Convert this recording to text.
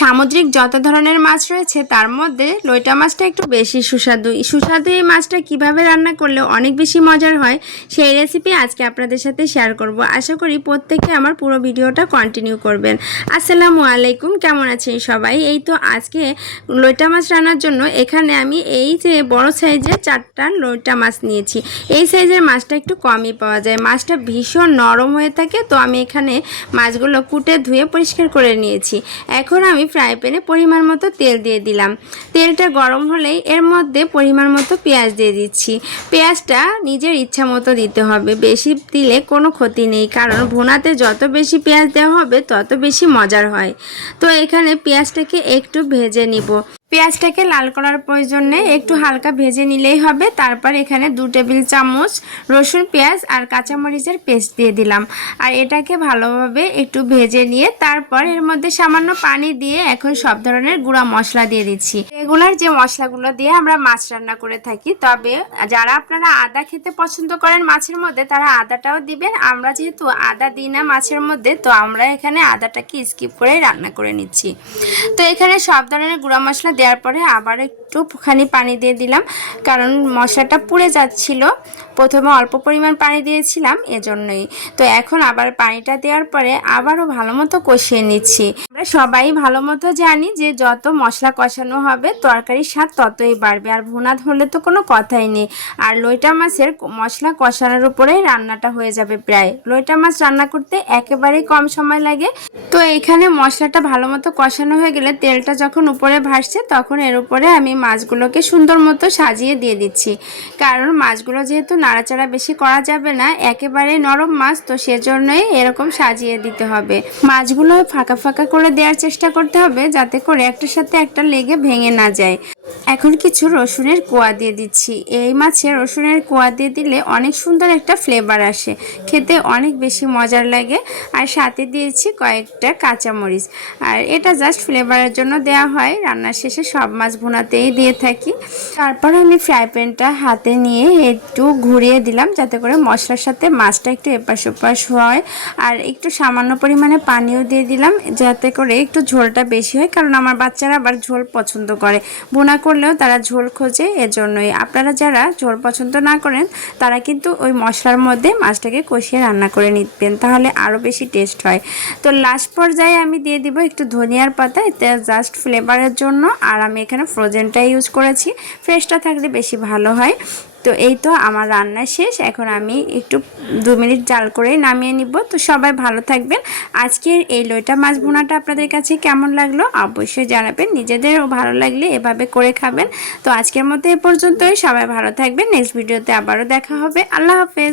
সামুদ্রিক যত ধরনের মাছ রয়েছে, তার মধ্যে লইটা মাছটা একটু বেশি সুস্বাদু। সুস্বাদু এই মাছটা কীভাবে রান্না করলে অনেক বেশি মজার হয়, সেই রেসিপি আজকে আপনাদের সাথে শেয়ার করব। আশা করি প্রত্যেকে আমার পুরো ভিডিওটা কন্টিনিউ করবেন। আসসালামু আলাইকুম, কেমন আছেন সবাই? এই তো আজকে লইটা মাছ রান্নার জন্য এখানে আমি এই যে বড় সাইজের চারটা লইটা মাছ নিয়েছি। এই সাইজের মাছটা একটু কমই পাওয়া যায়। মাছটা ভীষণ নরম হয়ে থাকে, তো আমি এখানে মাছগুলো কুটে ধুয়ে পরিষ্কার করে নিয়েছি। এখন আমি ফ্রাই প্যানে পরিমাণ মতো তেল দিয়ে দিলাম। তেলটা গরম হলেই এর মধ্যে পরিমাণ মতো পেঁয়াজ দিয়ে দিচ্ছি। পেঁয়াজটা নিজের ইচ্ছা মতো দিতে হবে, বেশি দিলে কোনো ক্ষতি নেই, কারণ ভুনাতে যত বেশি পেঁয়াজ দেওয়া হবে তত বেশি মজার হয়। তো এখানে পেঁয়াজটাকে একটু ভেজে নিব। পেঁয়াজটাকে লাল করার প্রয়োজন নেই, একটু হালকা ভেজে নিলেই হবে। তারপর এখানে দু টেবিল চামচ রসুন পেঁয়াজ আর কাঁচামরিচের পেস্ট দিয়ে দিলাম। আর এটাকে ভালোভাবে একটু ভেজে নিয়ে তারপর এর মধ্যে সামান্য পানি দিয়ে এখন সব ধরনের গুঁড়া মশলা দিয়ে দিচ্ছি। রেগুলার যে মশলাগুলো দিয়ে আমরা মাছ রান্না করে থাকি, তবে যারা আপনারা আদা খেতে পছন্দ করেন মাছের মধ্যে, তারা আদাটাও দিবেন। আমরা যেহেতু আদা দিই না মাছের মধ্যে, তো আমরা এখানে আদাটাকে স্কিপ করে রান্না করে নিচ্ছি। তো এখানে সব ধরনের গুঁড়া মশলা দেওয়ার পরে আবার একটুখানি পানি দিয়ে দিলাম, কারণ মশলাটা পুড়ে যাচ্ছিল। প্রথমে অল্প পরিমাণ পানি দিয়েছিলাম, এজন্যই। তো এখন আবার পানিটা দেওয়ার পরে আবারও ভালো মতো কষিয়ে নিচ্ছি। আমরা সবাই ভালো মতো জানি যে যত মশলা কষানো হবে, তরকারির স্বাদ ততই বাড়বে। আর ভুনাদ হলে তো কোনো কথাই নেই। আর লইটা মাছের মশলা কষানোর উপরেই রান্নাটা হয়ে যাবে প্রায়। লইটা মাছ রান্না করতে একেবারেই কম সময় লাগে। তো এখানে মশলাটা ভালো মতো কষানো হয়ে গেলে তেলটা যখন উপরে ভাসছে, তখন এর উপরে আমি মাছগুলোকে সুন্দর মতো সাজিয়ে দিয়ে দিচ্ছি। কারণ মাছগুলো যেহেতু নাড়াচাড়া বেশি করা যাবে না, একেবারে নরম মাছ, তো সেজন্যই এরকম সাজিয়ে দিতে হবে। মাছগুলো ফাঁকা ফাঁকা করে দেওয়ার চেষ্টা করতে হবে, যাতে করে একটার সাথে একটা লেগে ভেঙে না যায়। এখন কিছু রসুনের কোয়া দিয়ে দিচ্ছি। এই মাছে রসুনের কোয়া দিয়ে দিলে অনেক সুন্দর একটা ফ্লেভার আসে। খেতে অনেক বেশি মজার লাগে। আর সাথে দিয়েছি কয়েকটা কাঁচামরিচ। আর এটা জাস্ট ফ্লেভারের জন্য দেওয়া হয়। রান্নার শেষে সব মাছ ভুনাতেই দিয়ে থাকি। তারপর আমি ফ্রাই প্যানটা হাতে নিয়ে একটু ঘুরিয়ে দিলাম যাতে করে মশলার সাথে মাছটা একটু এপাশ ওপাশ হয়। আর একটু সামান্য পরিমাণে পানিও দিয়ে দিলাম যাতে করে একটু ঝোলটা বেশি হয়। কারণ আমার বাচ্চারা আবার ঝোল পছন্দ করে। বোনা করলেও তারা ঝোল খোঁজে, এজন্যই। আপনারা যারা ঝোল পছন্দ না করেন, তারা কিন্তু ওই মশলার মধ্যে মাছটাকে কষিয়ে রান্না করে নিতেন তাহলে আরও বেশি টেস্ট হয়। তো লাস্ট পর্যায়ে আমি দিয়ে দিব একটু ধনিয়ার পাতা, এতে জাস্ট ফ্লেভারের জন্য, আর আমি এখানে ফ্রোজেনটা ইউজ করেছি। ফ্রেশটা থাকলে বেশি ভালো হয়। তো এই তো আমার রান্না শেষ। এখন আমি একটু দু মিনিট জাল করে নামিয়ে নিব। তো সবাই ভালো থাকবেন। আজকের এই লইটা মাছ বোনাটা আপনাদের কাছে কেমন লাগল অবশ্যই জানাবেন। নিজেদেরও ভালো লাগলে এভাবে করে খাবেন। তো আজকের মতো এ পর্যন্তই। সবাই ভালো থাকবেন। নেক্সট ভিডিওতে আবারও দেখা হবে। আল্লাহ হাফেজ।